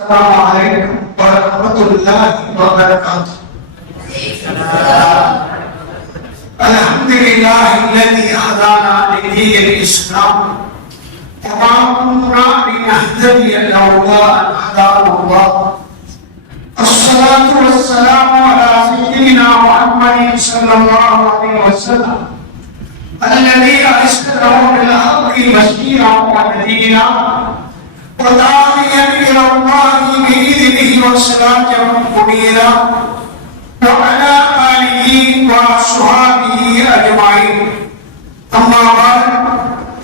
السلام عليكم ورحمة الله وبركاته. الحمد لله الذي هدانا لدين الإسلام وما كنا لنهتدي لولا أن هدانا الله. الصلاة والسلام على سيدنا محمد صلى الله عليه وسلم الذي أرسله بالحق بشيرا ونذيرا وداعيا إلى الله بإذنه وسراجا منيرا وعلى آله وأصحابه أجمعين. أما بعد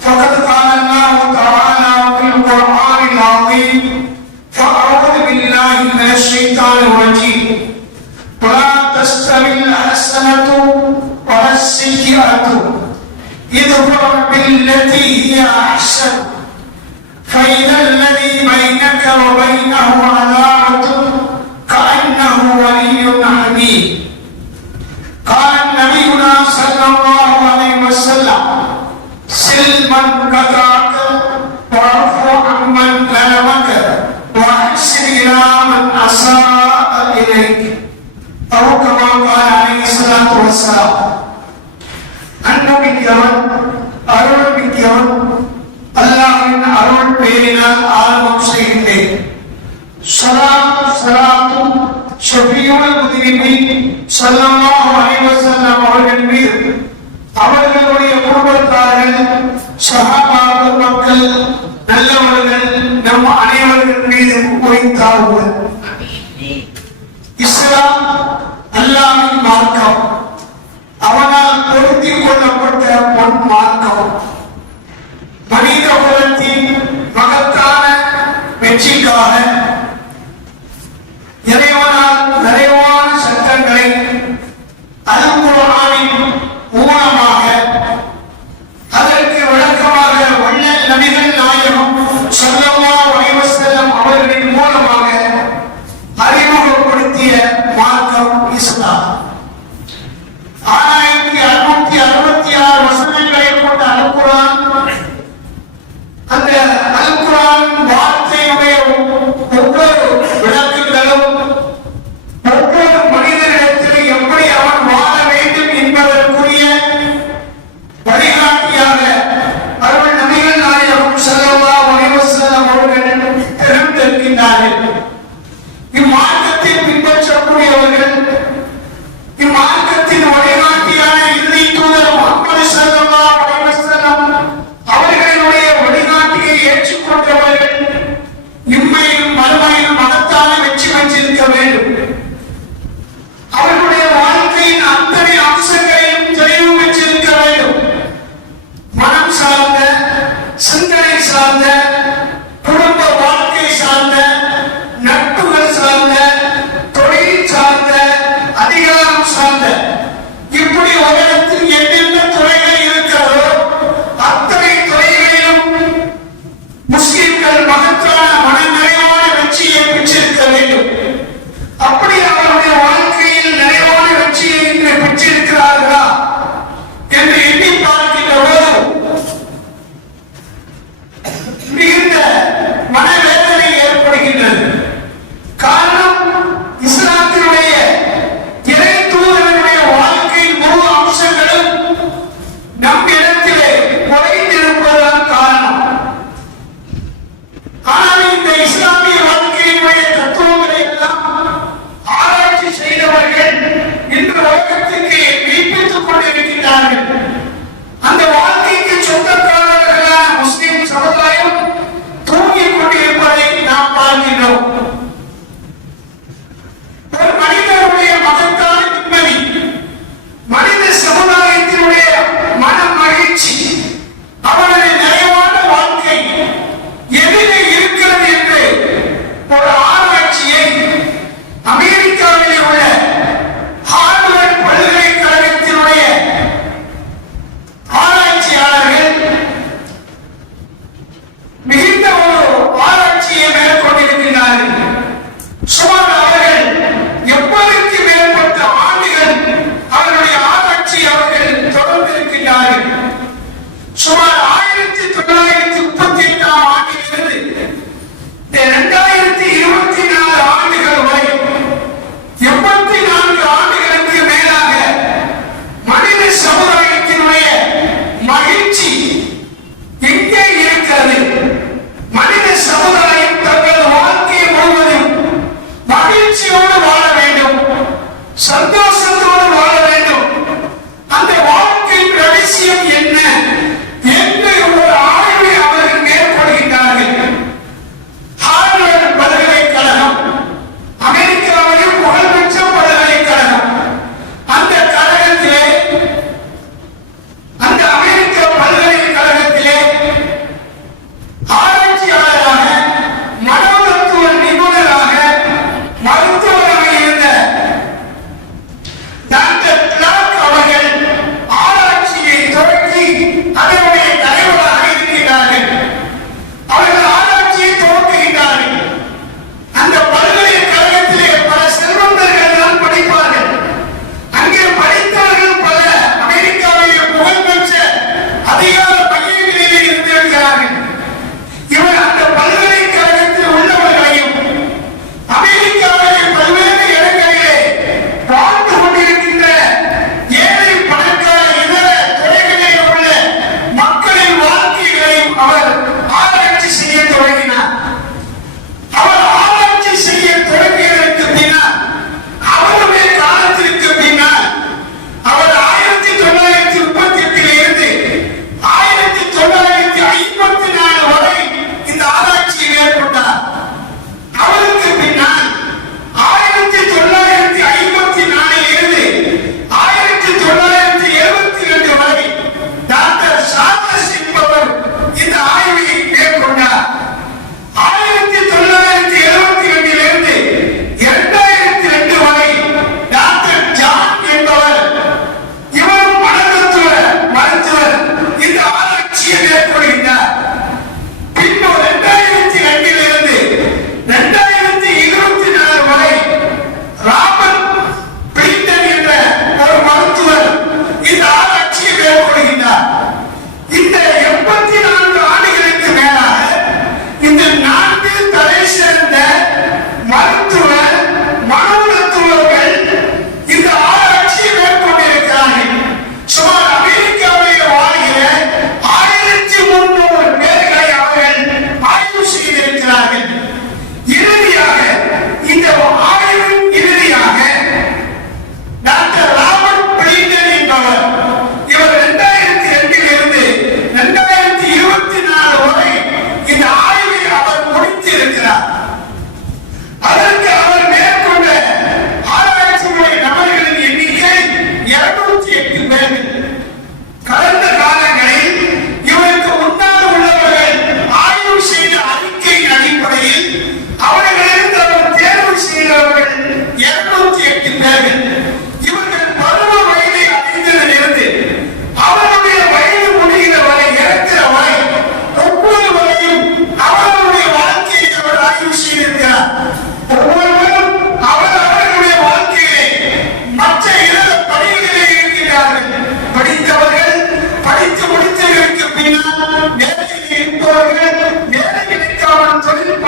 فقد قال الله تعالى في القرآن العظيم: فأعوذ بالله من الشيطان الرجيم. ولا تستوي الحسنة ولا السيئة ادفع بالتي هي أحسن فإذا الذي بينك وبينه عداوة كأنه ولي حميم. قال نبينا صلى الله عليه وسلم: سل من قطعك واعف عمن ظلمك واحسن إلى من أساء إليك. أو كما قال عليه الصلاة والسلام. அன்புமிக்கவன் அருள்மிக்கவன் அல்லாஹ்வின் அருள் பேரினால் ஆரம்பம் செய்கின்றேன். ஸலாத்தும் ஷஃபீஉல் முத்னிபீன் ஸல்லல்லாஹு அலைஹி வஸல்லம் அவர்கள் மீது, அவர்களுடைய குடும்பத்தார்கள், சஹாபாக்கள், மக்கள், நல்லவர்கள், நம் அனைவர்கள் மீது உரைத்தார்கள். இஸ்லாம் அல்லாஹ்வின் மார்க்கம், அவனால் பொருத்திக் கொள்ளப்பட்ட பொன் மார்க்கம். மனித குலத்தின் மகத்தான வெற்றிக்காக இறைவனால் நிறைவான சட்டங்களை அல் குர்ஆனின் மூலமாக, அதற்கு விளக்கமாக வள்ளல் நபிகள் நாயகம் ஸல்லல்லாஹு அலைஹி வஸல்லம் அவர்களின் மூலமாக அறிமுகப்படுத்திய மார்க்கம் இஸ்லாம். 6666 வசனங்களை கொண்ட அல் குர்ஆன், அந்த அல் குர்ஆன் வார்த்தையுடைய ஒவ்வொரு விளக்கங்களும் ஒவ்வொரு மனிதனிடத்தில் எப்படி அவன் வாழ வேண்டும் என்பதற்குரிய வழிகாட்டியாக அருள் நபிகள் நாயகம் ஸல்லல்லாஹு அலைஹி வஸல்லம் அவர்கள் தெரிந்திருக்கின்றார்கள். இம்மார்க்கத்தை பின்பற்றக்கூடியவர்கள், இம்மார்க்கத்தின் வழிகாட்டியான இறுதி தூதர் முஹம்மது ஸல்லல்லாஹு அலைஹி வஸல்லம் அவர்களுடைய வழிகாட்டியை ஏற்றுக்கொண்டவர்கள் இம்மையிலும் மறுமையிலும் மகத்தான வெற்றி பெற்றிருக்க வேண்டும். அவர்களுடைய வாழ்க்கையின் அத்தனை அம்சங்களையும் தெளிவு பெற்றிருக்க வேண்டும். மனம் சார்ந்த, சிந்தனை சார்ந்த, குடும்ப வாழ்க்கை சார்ந்த, நட்புகள் சார்ந்த, தொழில் சார்ந்த, அதிகாரம் சார்ந்த, இப்படி உலகத்தில் என்னென்ன துறைகள் இருக்கிறதோ அத்தனை துறைகளிலும் முஸ்லிம்கள் மகத்தான மனநிறைவான வெற்றியை பெற்றிருக்க வேண்டும். அப்படி அவருடைய வாழ்க்கையில் நிறைவான வெற்றியை இன்று பெற்றிருக்கிறார்களா என்று எண்ணி பார்க்கின்ற போது மிகுந்த மனவேதனை ஏற்படுகின்றது. காரணம், இஸ்லாத்தினுடைய இறை தூதர்களுடைய வாழ்க்கையின் முழு அம்சங்களும் நம் இடத்திலே குறைந்திருப்பதுதான் காரணம். ஆனால் இந்த இஸ்லாமிய வாழ்க்கையினுடைய தத்துவங்களை எல்லாம் ஆராய்ச்சி செய்தவர்கள் இன்று உலகத்திற்கு மெய்ப்பித்துக் கொண்டிருக்கின்றார்கள். அந்த வாழ்க்கைக்கு சொந்தக்காரர்களான முஸ்லிம் சமுதாயம் தூங்கிக் கொண்டிருப்பதை நாம் பார்க்கின்றோம். ஒரு மனிதனுடைய மகத்தான நிம்மதி, மனித சமுதாயத்தினுடைய மன மகிழ்ச்சி, அவனுடைய நிறைவான வாழ்க்கை எதிலே இருக்கிறது என்று ஒரு ஆராய்ச்சியை அமெரிக்காவில் உள்ள ஹார்வர்ட் பல்கலைக்கழகத்தினுடைய ஆராய்ச்சி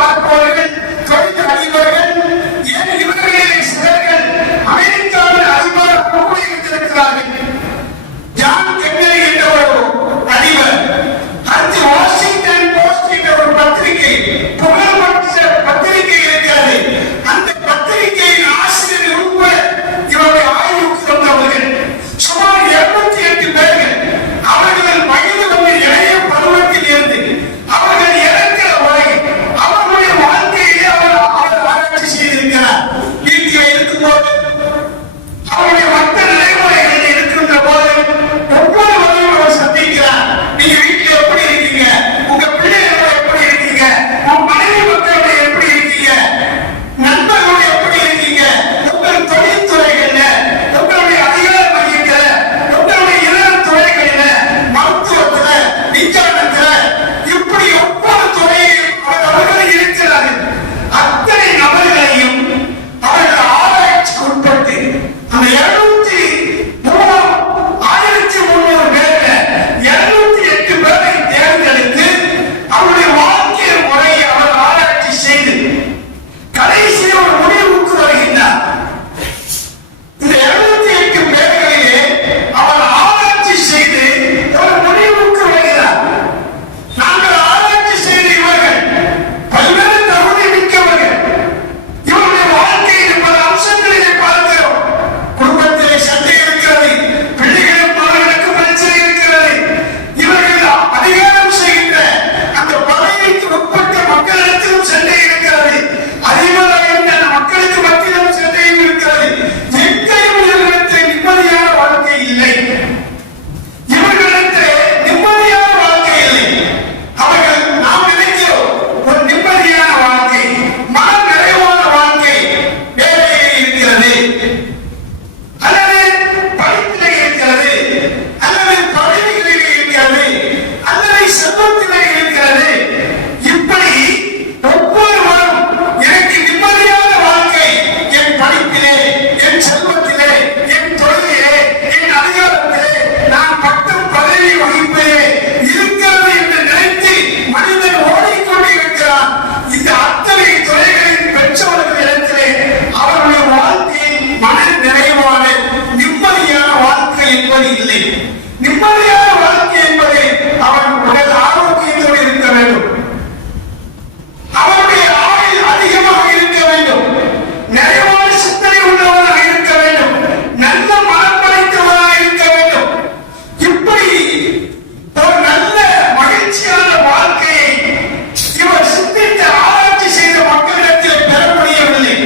பார்ப்பவர்கள், தொழில் அதிபர்கள், ஏன் இவர்களிலே சிலர்கள் அமெரிக்காவில் அதிபராக கூடியிருக்கிறார்கள். ஜான் கென்னடி என்ற ஒரு அதிபர், அடுத்து வாஷிங்டன் போஸ்ட் என்ற ஒரு பத்திரிகை, புகழ்பெற்ற பத்திரிகை இருக்கிறது. அந்த பத்திரிகையின் ஆசிரியர் உட்பட இவருடைய ஆய்வுக்கு வந்தவர்கள் சுமார் 208 பேர்கள். அவர்கள் வயது வந்து இளைய பருவத்தில் இருந்து அவர்கள் இறக்கிற வரை அவர்களுடைய வாழ்க்கையிலே அவர் ஆராய்ச்சி செய்திருக்கிறார். வீட்டில் இருக்கும்போது, அவருடைய மற்ற நடைமுறைகளில் இருக்கின்ற போது ஒவ்வொருவரையும் அவர் சந்திக்கிறார். நீங்க வீட்டில் எப்படி இருக்கீங்க? உங்க பிள்ளைகளோட எப்படி இருக்கீங்க? உங்க மனைவி மக்களோட எப்படி இருக்கீங்க? நண்பர்களோட எப்படி இருக்கீங்க? உங்கள் தொழில்துறைகள்ல, உங்களுடைய அதிகார மையத்துல, உங்களுடைய இதர துறைகள்ல, மருத்துவத்துல, விஞ்ஞானத்துல, இப்படி ஒவ்வொரு துறையிலும் அவர்கள் இருக்கிறார்கள். அத்தனை நபர்களையும் அவர்கள் ஆராய்ச்சிக்கு உட்பட்டு அந்த 1300 பேர்ல 208 பேரை தேர்ந்தெடுத்து அவருடைய வாழ்க்கை முறையை அவர் ஆராய்ச்சி செய்து கடைசியில் ஒரு முடிவுக்கு வருகின்றார். இந்த 208 பேர்களிலே அவர் ஆராய்ச்சி செய்து ஒரு முடிவுக்கு வருகிறார். நாங்கள் ஆராய்ச்சி செய்த இவர்கள் பல்வேறு தகுதி மிக்கவர்கள். இவருடைய வாழ்க்கையில் பல அம்சங்களிலே பார்க்கிறோம். குடும்பத்திலே சண்டை இருக்கிறது, பிள்ளைகளும் மகனுக்கு பிரச்சனை இருக்கிறது. இவர்கள் அதிகாரம் செய்கின்ற அந்த பதவிக்கு உட்பட்ட மக்களிடத்திலும் சண்டை இருக்கிறது. அதிபராக இருந்த அந்த மக்களுக்கு மத்தியிலும் சண்டையும் இருக்கிறது. எங்கேயும் இவர்களிடத்தில் நிம்மதியான வாழ்க்கை இல்லை. இவர்களிடத்தில் நிம்மதியான வாழ்க்கை இல்லை. அவர்கள் நாம் நினைக்கிறோம் ஒரு நிம்மதியான வாழ்க்கை, மன நிறைவான வாழ்க்கை வேலையில் இருக்கிறது, அல்லது படிப்பிலே இருக்கிறது, அல்லது பதவிகளிலே இருக்கிறது, அல்லது செல்வத்திலே இருக்கிறது. இப்படி ஒவ்வொருவரும் எனக்கு நிம்மதியான வாழ்க்கை என் படிப்பிலே, என் செல்வத்திலே, என் தொழிலே, என் அதிகாரத்திலே, நான் பட்டம் பதவி வகிப்பிலே இருக்கிறது என்று நினைத்து மனிதன் ஓடிக்கொண்டிருக்கிறான். இந்த அத்தனை துறைகளின் பெற்றவர்கள் இடத்திலே அவருடைய வாழ்க்கையில் மன நிறைவான நிம்மதியான வாழ்க்கை என்பது இல்லை. நிம்மதியான வாழ்க்கை என்பது அவன் உடல் ஆரோக்கியத்தோடு இருக்க வேண்டும், அவருடைய ஆயுள் அதிகமாக இருக்க வேண்டும், நிறைவான சிந்தனை உள்ளவனாக இருக்க வேண்டும், நல்ல மனம் படைத்தவனாக இருக்க வேண்டும். இப்படி ஒரு நல்ல மகிழ்ச்சியான வாழ்க்கையை இவர் சிந்தித்து ஆராய்ச்சி செய்த மக்களிடத்தில் பெற முடியவில்லை.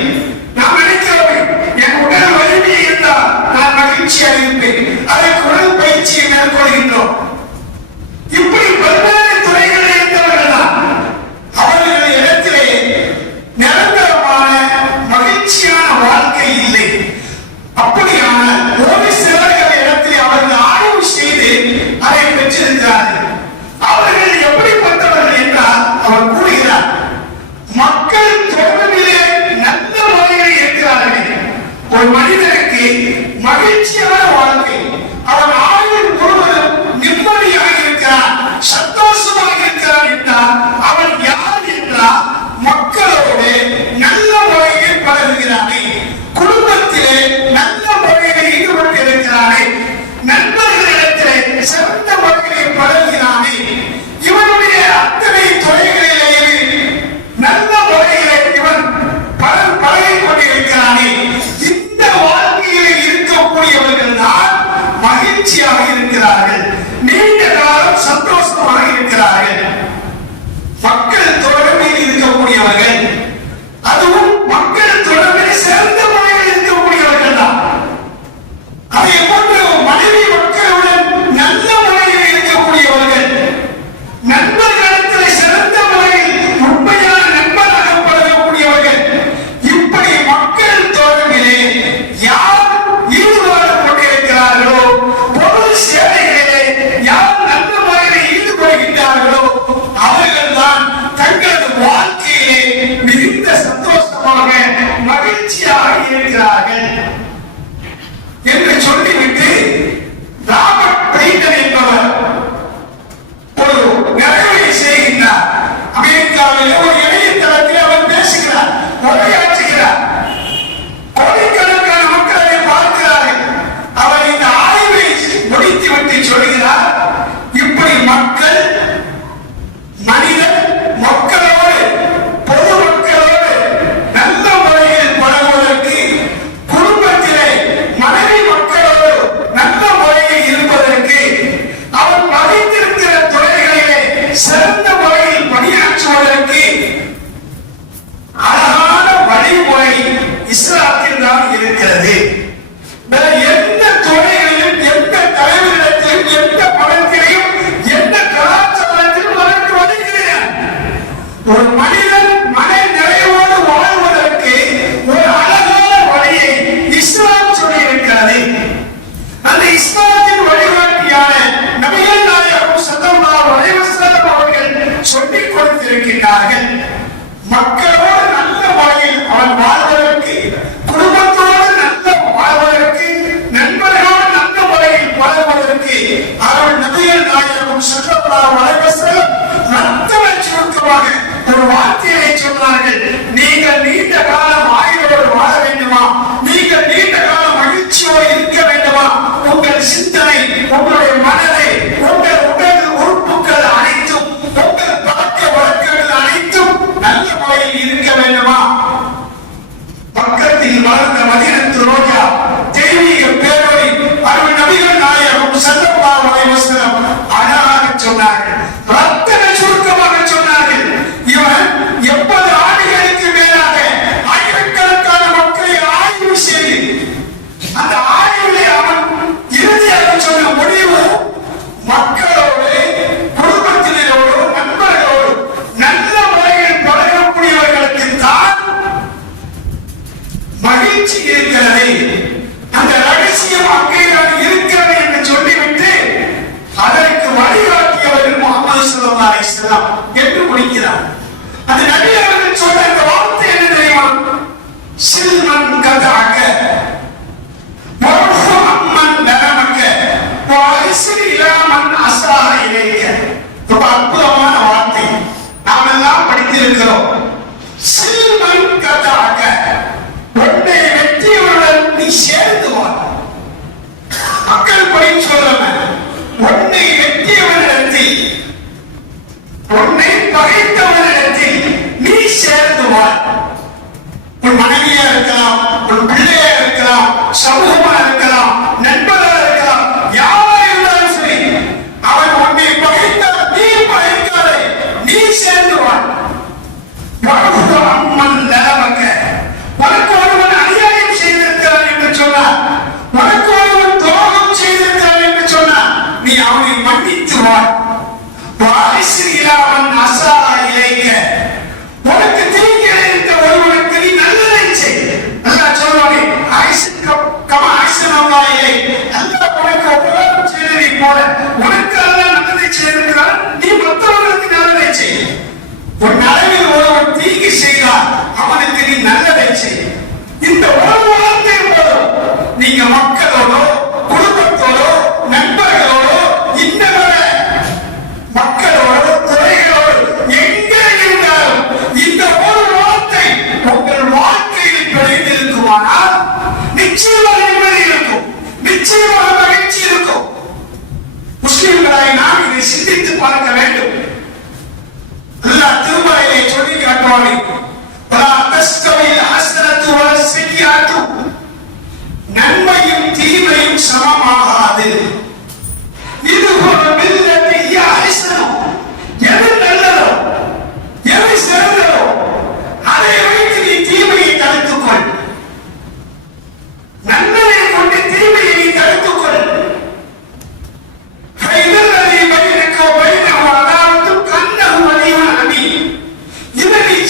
நாம் நினைக்கிறோம் என் உடல் வலிமை இருந்தால் நான் மகிழ்ச்சியாக இருப்பேன், அதற்கு உடல் பயிற்சியை மேற்கொள்கின்றோம். இப்படி பல்வேறு துறைகளில் இருந்தவர்கள் தான் அவர்கள் இடத்திலே நிரந்தரமான மகிழ்ச்சியான வாழ்க்கை இல்லை. அப்படியான ஒரு சிலர்கள் இடத்திலே அவர்கள் ஆய்வு செய்து அதை பெற்றிருக்கிறார்கள். அவர்கள் எப்படிப்பட்டவர்கள் என்றால் அவர் கூறுகிறார், மக்கள் தொடர்பிலே நல்ல முறையில் இருக்கிறார்கள். ஒரு மனிதனுக்கு மகிழ்ச்சியான வாழ்க்கை, அவன் ஆயுள் முழுவதும் நிம்மதியாக இருக்கிறான், சந்தோஷமாக இருக்கிறான் என்றால் அவன் யார் என்றால் மக்களோடு நல்ல முறையில் பழகுகிறானே, குடும்பத்திலே நல்ல முறையில் ஈடுபட்டு இருக்கிறானே, நண்பர்களிடத்திலே சிறந்த முறையில் பழகுகிறானே, இவனுடைய அத்தனை துறைகளிலேயே நல்ல முறையிலே இவன் பழகிக் கொண்டிருக்கிறானே. இந்த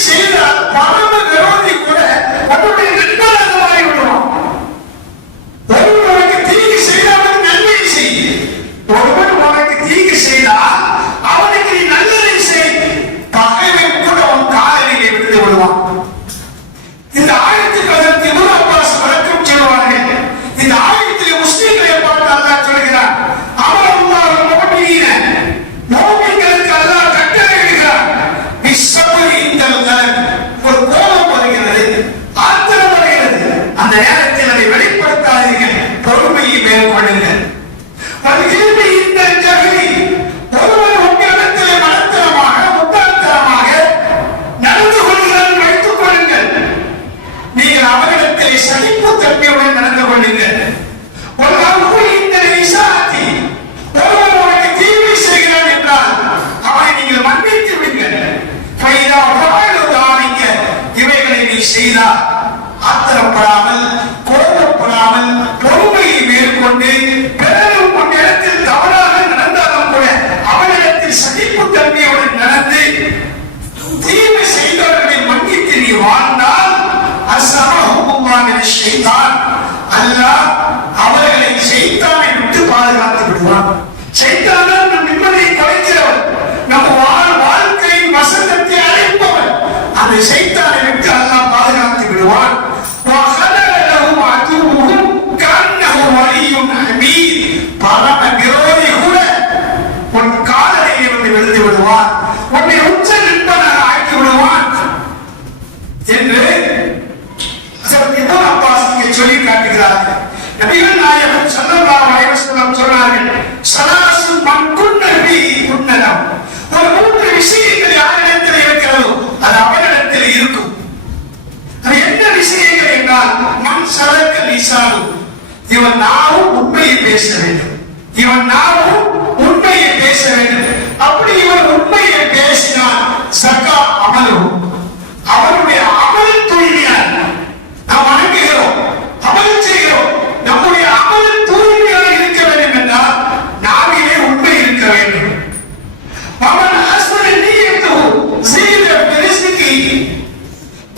செய்தால் பரம விரோதி கூட உன்னுடைய நண்பனாக மாறி விடுவான். ஒருவன் உனக்கு தீங்கு செய்தால் நன்மை செய். ஒருவன் உனக்கு தீங்கு செய்தால் அவனுக்கு நீ நல்லதை செய். பகைவன் கூட உன் காலடியிலே விழுந்து விடுவான். இந்த ஆயத்துக்கு அதற்கு இப்னு அப்பாஸ் விளக்கம் சொல்வார்கள். இந்த ஆயத்திலே முஸ்லிம்களை பார்த்து அல்லாஹ் சொல்கிறார், அமரல்லாஹு முஃமினீன, முஃமின்களுக்கு அல்லாஹ் கட்டளை இடுகிறார். பிஸ்ஸப்ரி இன்தல் கலக், ஒரு கோபம் வருகிறது, ஆத்திரம் வருகிறது, அந்த நேரத்தில் அதை வெளிப்படுத்தாதீர்கள், பொறுமையை மேற்கொள்ளுங்கள். வல்கில்மி இன்தல் ஜஹலி, ஒருவர் உங்களிடத்திலே மனத்தனமாக முட்டாள்தனமாக நடந்து கொள்கிறான் வைத்துக் கொள்ளுங்கள், நீங்கள் அவரிடத்திலே சகிப்புத்தன்மையுடன் நடந்து கொள்ளுங்கள். ஒரு அவுல் இந்த இசாத்தி, ஒருவர் உனக்கு தீமை செய்கிறான் என்றால் அவனை நீங்கள் மன்னித்து விடுங்கள். ஃபைதா ஃபஅலுதாலிக, இவைகளை நீ செய்தால் ஆத்திரப்படாமல் கோபப்படாமல் பொறுமையை மேற்கொண்டு பிறரும் உன்னிடத்தில் தவறாக நடந்தாலும் கூட அவனிடத்தில் சகிப்புத்தன்மையுடன் நடந்து தீமை செய்தவர்களை மன்னித்து நீ வாழ்ந்தால் அல்லாஹ் அவர்களை ஷைத்தானை விட்டு பாதுகாத்து விடுவான். ஷைத்தான் நம் நிம்மதியை குலைக்கிறவன், நம் வாழ்க்கையின் வசந்தத்தை அழைப்பவன். அந்த ஷைத்தானை விட்டு அல்லாஹ் பாதுகாத்து விடுவான். பரம விரோதி கூட உன் காலடியில் இருந்து விழுந்து விடுவான், உன்னை உச்ச நண்பனாக ஆக்கி விடுவான் என்று இப்னு அப்பாஸ் இங்கே சொல்லி காட்டுகிறார்கள். நபிகள் நாயகம் ஸல்லல்லாஹு அலைஹி வஸல்லம் சொன்னார்கள், ஸலாசு மன் குன்ன ஃபீஹி குன்னலம், ஒரு மூன்று விஷயங்கள் யாரிடத்தில் இருக்கிறதோ அது அவரிடத்தில் இருக்கும். அது என்ன விஷயங்கள் என்றால், மன் சலக்க லிசானு, இவன் நாவும் உண்மையை பேச வேண்டும், இவன் நாவும் உண்மையை பேச வேண்டும். அப்படி இவன் உண்மையை பேசினால் சக்கா அமலு, அவருடைய அமல் தூய்மையாக நாம் வணங்குகிறோம், அமல் செய்கிறோம், நம்முடைய அமல் தூய்மையாக இருக்க வேண்டும் என்றால் நாவிலே உண்மை இருக்க வேண்டும். அவன் ஹஸ்பன் நீயத்து சீர பெரிசிக்கு,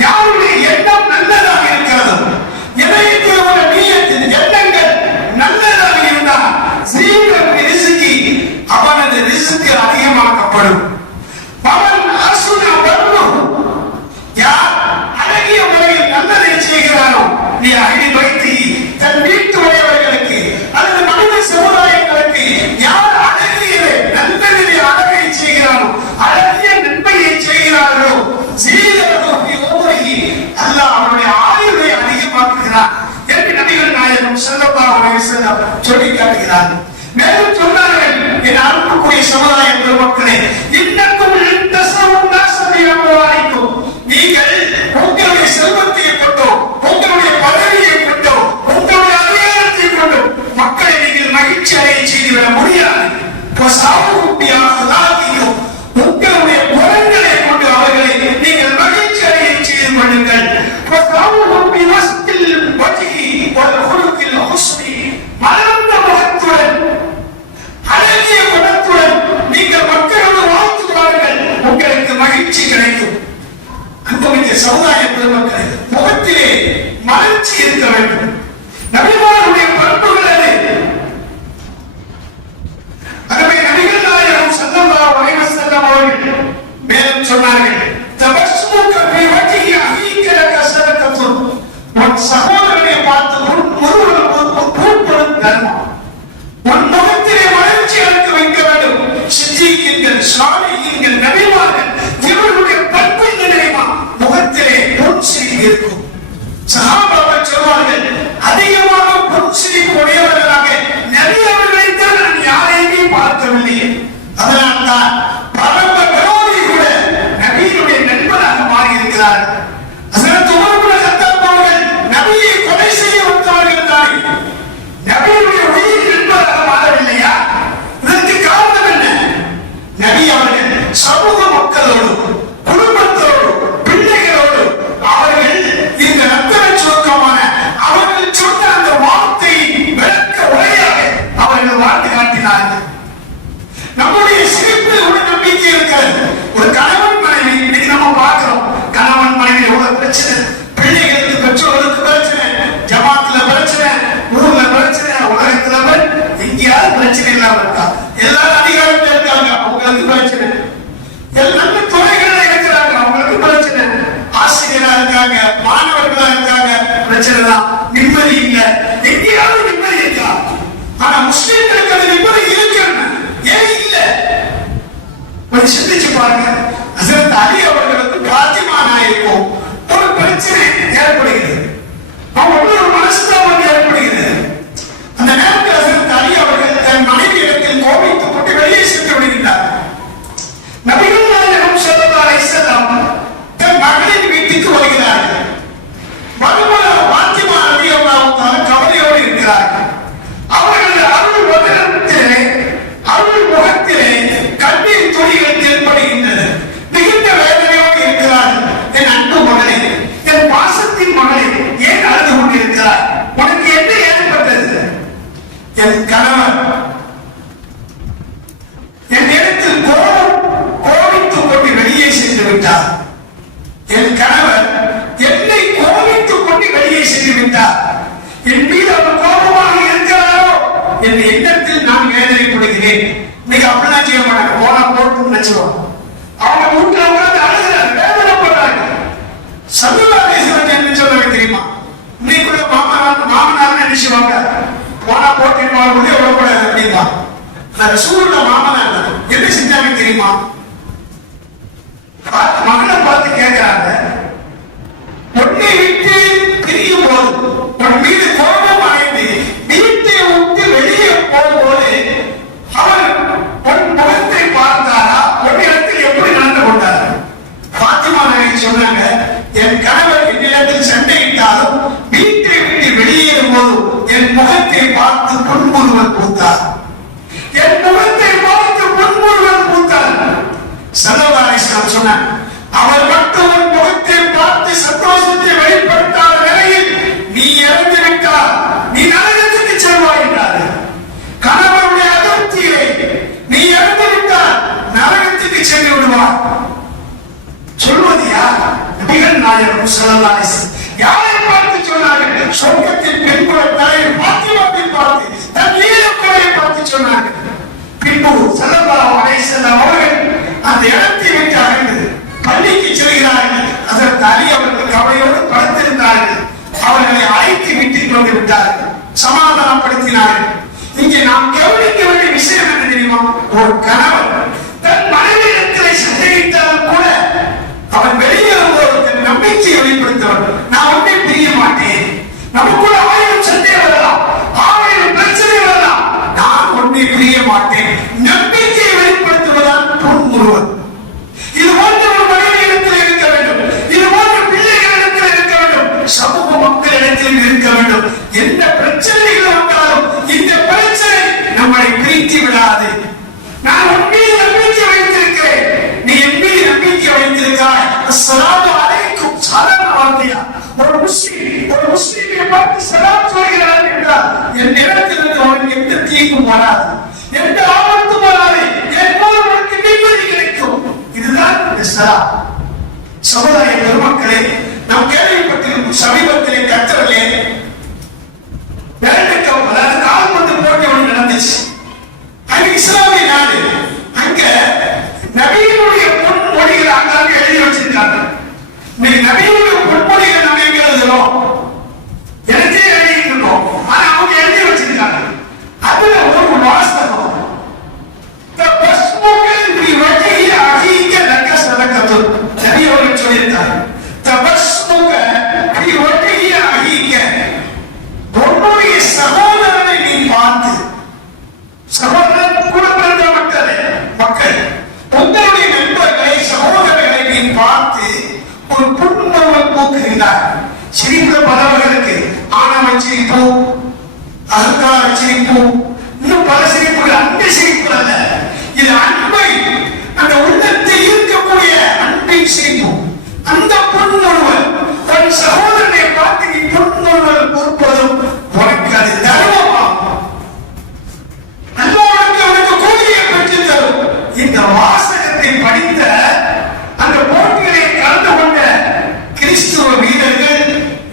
யாருடைய எண்ணம் நல்லதாக இருக்கிறது, இதயத்தில் உள்ள நீயத்தின் எண்ணங்கள் நல்லதாக இருந்தால் சீர பெரிசிக்கு, அவனது ரிஸ்க் அதிகமாக்கப்படும். அவன் ஹஸ்ன வர்ணு, யார் அழகிய முறையில் நல்லதை செய்கிறானோ, நீ அழகி வைத்து தன் வீட்டு உடையவர்களுக்கு அல்லது மனித சமுதாயங்களுக்கு யார் அழகிய நன்மையை அழகை செய்கிறானோ, அழகிய நன்மையை செய்கிறார்களோ, அல்லாஹ் அவருடைய ஆயுளை அதிகமாக்குகிறார் என்று நபிகள் நாயகம் ஸல்லல்லாஹு அலைஹி வஸல்லம் சொல்லி காட்டுகிறார்கள். மேலும் சொன்னார்கள், என் அன்புக்குரிய சமுதாய பெருமக்களே, இன்னக்கும் தஸவும் நாஸபியம்வாலிக்கும், நீங்கள் உங்களுடைய செல்வத்தை கொண்டோ, உங்களுடைய பதவியை கொண்டோ, உங்களுடைய அதிகாரத்தை கொண்டோ மக்களை நீங்கள் மகிழ்ச்சி அடைய செய்துவிட முடியாது. உங்களுடைய குணங்களை கொண்டு அவர்களை நீங்கள் மகிழ்ச்சி அடைய செய்து கொள்ளுங்கள். மலர்ந்த முகத்துடன் அழகிய குணத்துடன் நீங்கள் மக்களோடு வாழ்த்துவார்கள், உங்களுக்கு மகிழ்ச்சி கிடைக்கும். அன்புமிக்க சமுதாய பெருமக்களே, முகத்திலே மகிழ்ச்சி இருக்க வேண்டும். நபிமாருடைய பண்புகள் அது. அதுவே நபிகள் நாயகம் ஸல்லல்லாஹு அலைஹி வஸல்லம் அவர்கள் மேலும் சொன்னார்கள், தபஸ்முக ஃபீ வஜ்ஹி அஹீக லக ஸதகத்துன், உன் சகோதரனை பார்த்து பூப்படும் தர்மம். உன் முகத்திலே மகிழ்ச்சி அளிக்க வைக்க வேண்டும். சித்திகீன்கள், சாலிஹீன்கள், நபிமார்கள் இவர்களுடைய பண்பு நிலைமா முகத்திலே பொன்சிரிப்பு இருக்கும். சஹாபாக்கள் சொல்வார்கள், அதிகமாக பொன்சிரிப்பு உடையவர்களாக நிறையவர்களை தான் நான் யாரையுமே பார்க்கவில்லை. அதனால்தான் பரம விரோதி கூட நபியினுடைய நண்பராக மாறியிருக்கிறார்கள். ஹஸரத் உமர் இப்னு கத்தாப் அவர்கள் நபியை கொலை செய்ய வந்தவர்கள் தான் நபியுடைய உயிர் நண்பராக மாறவில்லையா? இதற்கு காரணம் என்ன? நபி அவர்கள் சமூக மக்களோடு, குடும்பத்தோடு, பிள்ளைகளோடு அவர்கள் இந்த ரத்தன சுருக்கமான அவர்கள் சொன்ன அந்த வார்த்தையை விளக்க உரையாக அவர்கள் வாழ்ந்து காட்டினார்கள். நம்முடைய சிரிப்பு ஒரு நம்பிக்கை இருக்கிறது. ஒரு கணவன் மனைவி இன்னைக்கு நம்ம பார்க்கிறோம், வெளியே சென்று விட்டார். என் மீது அவர் கோபமாக இருக்கிறாரோ என்ற எண்ணத்தில் நான் வேதனைப்படுகிறேன். இன்னைக்கு அப்படிலாம் செய்ய மாட்டாங்க. போனா போட்டு நினைச்சிருவோம். அவங்க வீட்டுல உட்கார்ந்து அழுகிறாங்க, வேதனைப்படுறாங்க. சமுதாயம் என்ன சொல்லுவாங்க தெரியுமா? இன்னைக்கு கூட மாமனார் நினைச்சுவாங்க, போனா போட்டு உள்ளே விடக்கூடாது அப்படின்னா. ரசூலுல்லாஹ் மாமனார் என்ன செஞ்சாங்க தெரியுமா? மகனை பார்த்து கேட்கிறாங்க, உன்னை விட்டு பிரியும் போது உன் மீது கோபம் அடைந்து வீட்டை விட்டு வெளியே போகும்போது அவர் உன் முகத்தை பார்த்தாரா? உன் இடத்தில் எப்படி நடந்து கொண்டார்? பாத்திமா நாயகி சொன்னாங்க, என் கணவர் என்னிடத்தில் சண்டையிட்டாலும் வீட்டை விட்டு வெளியேறும் போது என் முகத்தை பார்த்து புன்முறுவல் பூத்தார். என் முகத்தை பார்த்து புன்முறுவல் பூத்தார். ஸல்லல்லாஹு அலைஹி வஸல்லம் சொன்னார், அவர் மட்டும் உன் முகத்தை பார்த்து சந்தோஷத்தை வெளிப்படுத்தாத நிலையில் நீ இறந்து விட்டால் நீ நரகத்துக்கு செல்வாய் என்றார். கணவனுடைய அதிருப்தியை நீ இறந்து விட்டால் நரகத்துக்கு சென்று விடுவார். சொல்வது யார்? நபிகள் நாயகம் ஸல்லல்லாஹு அலைஹி வஸல்லம். யாரை பார்த்து சொன்னார்கள்? சொர்க்கத்தின் பெண்களை தலைவர் பாத்திமாவை பார்த்து, தன் ஈரக்கோலை பார்த்து சொன்னார்கள். பின்பு ஸல்லல்லாஹு அலைஹி வஸல்லம் அவர்கள் அந்த இடத்தை விட்டு அகன்று பள்ளிக்கு செல்கிறார்கள். அதற்கு அலி அவர்கள் கவலையோடு படுத்திருந்தார்கள். அவர்களை அழைத்து வீட்டில் கொண்டு விட்டார்கள், சமாதானப்படுத்தினார்கள். இங்கே நாம் கவனிக்க வேண்டிய விஷயம் என்ன தெரியுமா? ஒரு கணவன் தன் மனைவியிடத்தில் சந்தேகித்தாலும் கூட அவன் வெளியேறும்போது தன் நம்பிக்கையை வெளிப்படுத்தவன். நான் ஒன்றை பிரிய மாட்டேன். நமக்குள்ள 1000 சந்தேகம் வரலாம், 1000 பிரச்சனை வரலாம். நான் ஒன்றை பிரிய மாட்டேன். நம்பிக்கையை வெளிப்படுத்துவதால் புன்முறுவல். இது போன்ற ஒரு மனைவியிடத்தில் இருக்க வேண்டும், இது போன்ற பிள்ளைகளிடத்தில் இருக்க வேண்டும், சமூக மக்களிடத்தில் இருக்க வேண்டும். எந்த பிரச்சனைகள் வந்தாலும் இந்த பிரச்சனை நம்மை பிரித்து விடாது. நான் உன் மீது நம்பிக்கை வைத்திருக்கிறேன், நீ என் மீது நம்பிக்கை வைத்திருக்கிறாய். அஸ்ஸலாமு அலைக்கும் சாதாரண வார்த்தையா? ஒரு முஸ்லிமை பார்த்து சலாம் சொல்கிறார் என்றால் என் இடத்திலிருந்து அவனுக்கு எந்த தீங்கும் வராது, எந்த ஆபத்தும் வராது, என் மூலம் உனக்கு நிம்மதி கிடைக்கும். இதுதான் இஸ்லாம். சமுதாய பெருமக்களே, நாம் கேள்விப்பட்டிருக்கும் சமீபத்திலே கத்தரிலே கால்பந்து போட்டி ஒன்று நடந்துச்சு. அங்க இஸ்லாமிய நாடு, அங்க நபியினுடைய பொன்மொழிகள் அங்காங்க எழுதி வச்சிருக்காங்க. இன்னைக்கு நபியினுடைய பொன்மொழிகள் நம்ம எங்க எழுதுறோம்? எனக்கே எழுதிட்டு இருக்கோம், ஆனா அவங்க எழுதி வச்சிருக்காங்க. அதுல ஒரு வாசகம், சகோதரனை நீ பார்த்து, சகோதரன் கூட பிறந்த மக்கள் உங்களுடைய நண்பர்களை சகோதரர்களை நீ பார்த்து ஒரு புன்முறுவல் பூக்குகிறார். சிரிப்பு பலவர்களுக்கு ஆணவ சிரிப்பு, அகங்கார சிரிப்பு, இன்னும் பல சிரிப்புகள். அந்த சிரிப்பு அல்ல, இது அன்பை, அந்த உள்ளத்தை ஈர்க்கக்கூடிய அன்பின் சிரிப்பு. அந்த புன்முறுவல், தன் சகோதரனை பார்த்து நீ புன்முறுவல் பூப்பதும் உனக்கு அது தர்மமாகும். அல்லாஹ்வுக்கு அவனுக்கு கூலியை பெற்றுத் தரும். இந்த வாசகத்தை படித்த அந்த போட்டிகளை கலந்து கொண்ட கிறிஸ்துவ வீரர்கள்,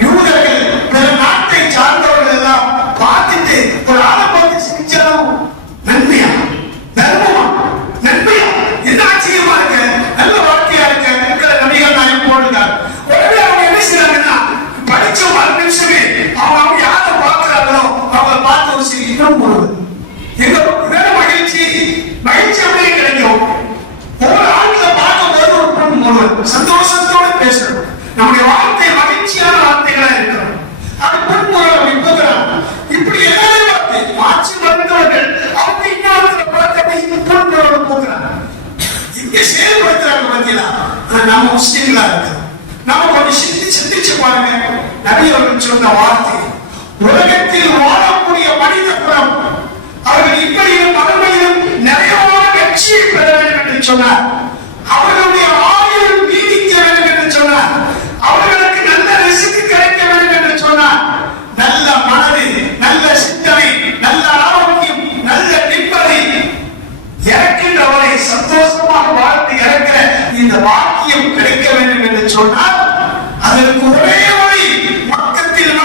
யூதர்கள், பிற நாட்டை சார்ந்தவர்கள் எல்லாம் பார்த்துட்டு ஒரு ஆளை பார்த்து சிரிச்சாலும் நன்மையா, தர்மமா, நன்மையா, என்ன ஆச்சரியமா இருக்கு, நல்ல வாழ்க்கையா இருக்கு. நபிகள் நாயகம் போடுகிறார். உடனே அவங்க என்ன செய்யறாங்கன்னா, படிச்ச ஒரு நிமிஷமே அவங்க யாரை பார்க்கிறாங்களோ அவங்க பார்த்து ஒரு சிரிக்கும் போது எங்க மகிழ்ச்சி அப்படியே கிடைக்கும். ஒவ்வொரு ஆட்களை பார்க்கும் போது ஒரு பொன் சந்தோஷத்தோட பேசணும். நம்முடைய வார்த்தை மகிழ்ச்சியான வார்த்தைகளா இருக்கணும். அது பொன்முறை அப்படி போகிறாங்க. இப்படி எல்லாரும் வார்த்தை மாற்றி வந்தவர்கள் அவங்க இன்னொரு பார்த்து பொன்முறை போகிறாங்க. இங்க செயல்படுத்துறாங்க பார்த்தீங்களா? நம்ம முஸ்லீம்களா இருக்கு. நம்ம கொஞ்சம் சிந்திச்சு பாருங்க. நபி அவர்கள் சொன்ன வார்த்தை, உலகத்தில் வாழக்கூடிய மனித குலம் அவர்கள் இப்படியும் மறுமையிலும் நிறைவான வெற்றியை பெற வேண்டும் என்று சொன்னார். அவர்களுடைய ஆயுள் நீடிக்க வேண்டும் என்று சொன்னார். அவர்களுக்கு நல்ல ரிஸ்க் கிடைக்க வேண்டும் என்று சொன்னார். நல்ல மனது, நல்ல சிந்தனை, நல்ல ஆரோக்கியம், நல்ல நிம்மதி, இறக்கின்றவரை சந்தோஷமாக வாழ்த்து இறக்கிற இந்த வாக்கியம் கிடைக்க வேண்டும் என்று சொன்னால் அதற்கு ஒரே வழி மக்கத்தில்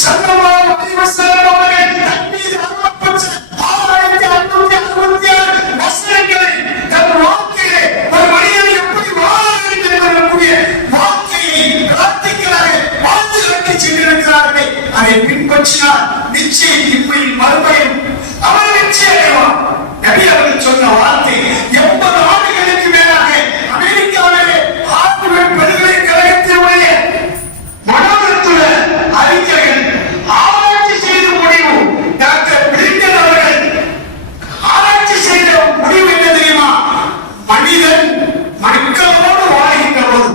ஸல்லல்லாஹு அலைஹி வஸல்லம் அவர்கள் தன் மீது அருளப்பட்ட 6566 வசனங்களை தன் வாழ்க்கையிலே ஒரு மனிதன் எப்படி வாழ வேண்டும் என்பதற்குரிய வாழ்க்கையை பிராக்டிக்கலாக வாழ்ந்து காட்டி சென்றிருக்கிறார்கள். அதை பின்பற்றினால் நிச்சயம் இம்மையில் மறுமையில் அவர் வெற்றி அடைவார். நபி அவர்கள் சொன்ன வார்த்தை 80 ஆண்டுகளுக்கு மேலாக அமெரிக்காவிலே ஹார்வர்ட் பல்கலைக்கழகத்தினுடைய மனோதத்துவ அறிஞர்கள் ஆராய்ச்சி செய்த முடிவு, டாக்டர் பிளிங்கன் அவர்கள் ஆராய்ச்சி செய்த முடிவு என்ன தெரியுமா? மனிதன் மக்களோடு வாழ்கின்ற போது,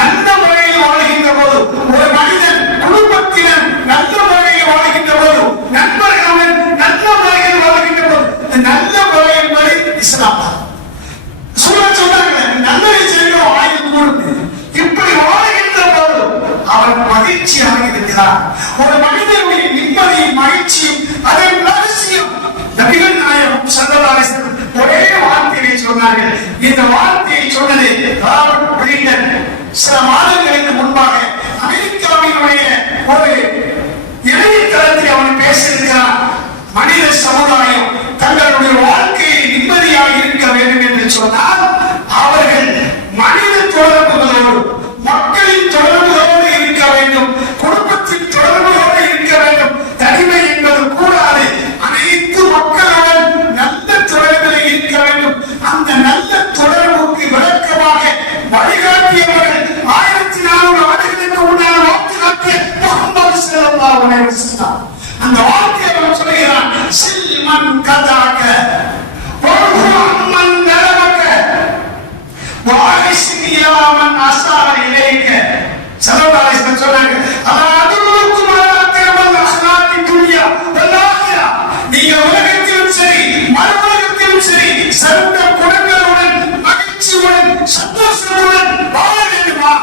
நல்ல முறையில் வாழ்கின்ற போது, ஒரு மனிதன் குடும்பத்தினர் நல்ல முறையில் வாழ்கின்ற போது, நண்பர்களுடன் நல்ல முறையில் வாழ்கின்ற போது, நல்ல முறை என்பது இஸ்லாம் தான். சொன்னாங்க நல்லதை செய்யணும் ஆயுள் கூடு. இப்படி வாழ்கின்ற போது அவன் மகிழ்ச்சியாக இருக்கிறார். ஒரு மனிதனுடைய நிம்மதியும் மகிழ்ச்சியும் அதன் ரகசியம் நபிகள் நாயகம் ஸல்லல்லாஹு அலைஹி வஸல்லம் ஒரே வார்த்தையை சொன்னார்கள். இந்த வார்த்தையை சொன்னது ராபர்ட் பிளிங்கன் சில மாதங்களுக்கு முன்பாக அமெரிக்காவினுடைய ஒரு இணையதளத்தில் அவன் பேசியிருக்கிறான். மனித சமுதாயம் தங்களுடைய வாழ்க்கையை நிம்மதியாக இருக்க வேண்டும் என்று சொன்னால் அவர்கள் மனித தொடர்புகளோடு, மக்களின் தொடர்புகளோடு இருக்க வேண்டும், குடும்பத்தின் தொடர்புகளோடு இருக்க வேண்டும். தனிமை என்பது கூடாது. அனைத்து மக்களுடன் நல்ல தொடர்பில் இருக்க வேண்டும். அந்த நல்ல தொடர்புக்கு விளக்கமாக வழிகாட்டியவர்கள் 1400 ஆண்டுகளுக்கு முன்னால் வாழ்த்து காட்டிய முஹம்மது ஸல்லல்லாஹு அலைஹி வஸல்லம். அந்த வார்த்தையை அவர் சொல்கிறான், சில்மன் கதாக வஹும்மன் தலபக வாரிசியாமன் அஸார இலைக. ஸல்லல்லாஹு அலைஹி வஸல்லம் சொன்னாங்க, அல்லாஹ்வுக்கும் அல்லாஹ்வுக்கும் அஸ்னாத்தி துன்யா வல் ஆகிரா. நீங்க உலகத்திலும் சரி மறுஉலகத்திலும் சரி சிறந்த குணங்களுடன் மகிழ்ச்சியுடன் சந்தோஷத்துடன் வாழ வேண்டுமா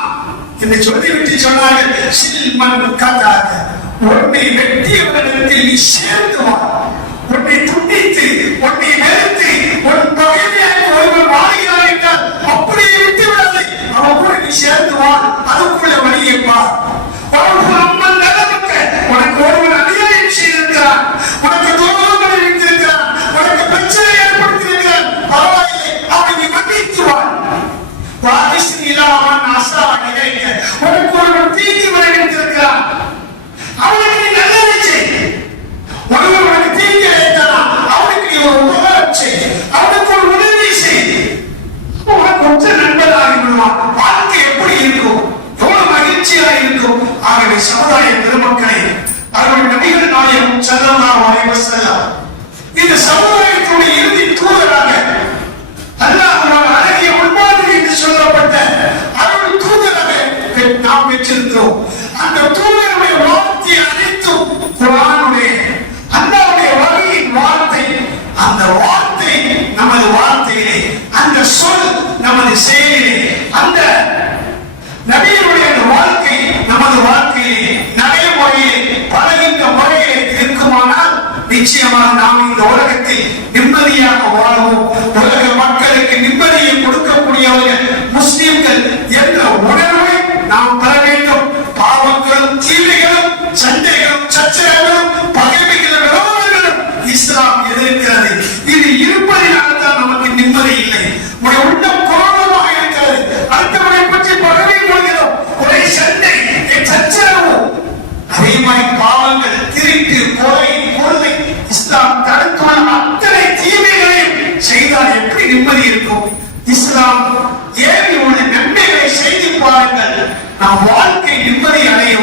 என்று சொல்லிவிட்டு சொன்னார்கள், சில்மன் கதாக உன்னை வெட்டியவரிடத்தில் நீ சேர்ந்து வா. உன்னை துண்டித்து உன்னை வெறுத்து உன் பகைமையாக ஒருவர் வாழ்கிறார் என்றால் அப்படியே விட்டு விடாதே. அவன் கூட நீ சேர்ந்து வா. அதுக்குள்ள வழியை பார். அம்மன் நிலவுக்க உனக்கு ஒருவர் அநியாயம் செய்திருக்கிறான், உனக்கு துரோகங்களை வைத்திருக்கிறான், உனக்கு பிரச்சனை ஏற்படுத்தியிருக்கிறான், பரவாயில்லை, அவனை நீ மன்னித்து வா. வாரிசு இல்லாமல் ஆசா நிலைக்க உனக்கு ஒருவர் தீங்கு விளைவித்திருக்கிறான், அவனுக்கு நீ நல்லதை செய். ஒருவர் உனக்கு தீங்கு இழைத்தானா அவனுக்கு நீ ஒரு உபகாரம் செய், அவனுக்கு ஒரு உதவி செய். உனக்கு ஒற்ற நண்பராகி விடுவான். வாழ்க்கை எப்படி இருக்கும், எவ்வளவு மகிழ்ச்சியாக இருக்கும். ஆகவே சமுதாய பெருமக்களை அவர்கள் நபிகள் நாயகம் ஸல்லல்லாஹு அலைஹி வஸல்லம் இந்த சமுதாயத்துடைய இறுதி தூதராக அல்லாஹ்வுடைய அழகிய முன்மாதிரி என்று சொல்லப்பட்ட அருள் தூதராக நாம் பெற்றிருக்கிறோம். அந்த தூதருடைய வார்த்தை அனைத்தும் குர்ஆனுடைய அல்லாஹ்வுடைய வகையின் வார்த்தை. அந்த வார்த்தை நமது வாழ்க்கையிலே, அந்த சொல் நமது செயலிலே, அந்த நபியினுடைய வாழ்க்கை நமது வாழ்க்கையிலே நடைமுறையிலே பழகின்ற முறையிலே இருக்குமானால் நிச்சயமாக நாம் இந்த உலகத்தில் நிம்மதியாக வாழவும், உலக மக்களுக்கு நிம்மதியை கொடுக்கக்கூடியவர்கள் முஸ்லிம்கள் என்ற உணர்வை நாம் பெற வேண்டும். பாவங்களும் தீமைகளும் சண்டைகளும் சச்சரவுகளும் பகைமைகளும் விரோதங்களும் இஸ்லாம் எதிர்க்கிறது. இது இருப்பதினால்தான் நமக்கு நிம்மதி இல்லை. உடைய உள்ளம் கோபமாக இருக்கிறது, அடுத்தவரை பற்றி பகவை கொள்கிறோம், ஒரே சண்டை சச்சரவு. அதே மாதிரி பாவங்கள், திருட்டு, கொலை, கொள்ளை இஸ்லாம் தடுத்துள்ள அத்தனை தீமைகளையும் செய்தால் எப்படி நிம்மதி இருக்கும்? இஸ்லாம் ஏவி உள்ள நன்மைகளை செய்து பாருங்கள், நாம் வாழ்க்கை நிம்மதி அடையும்.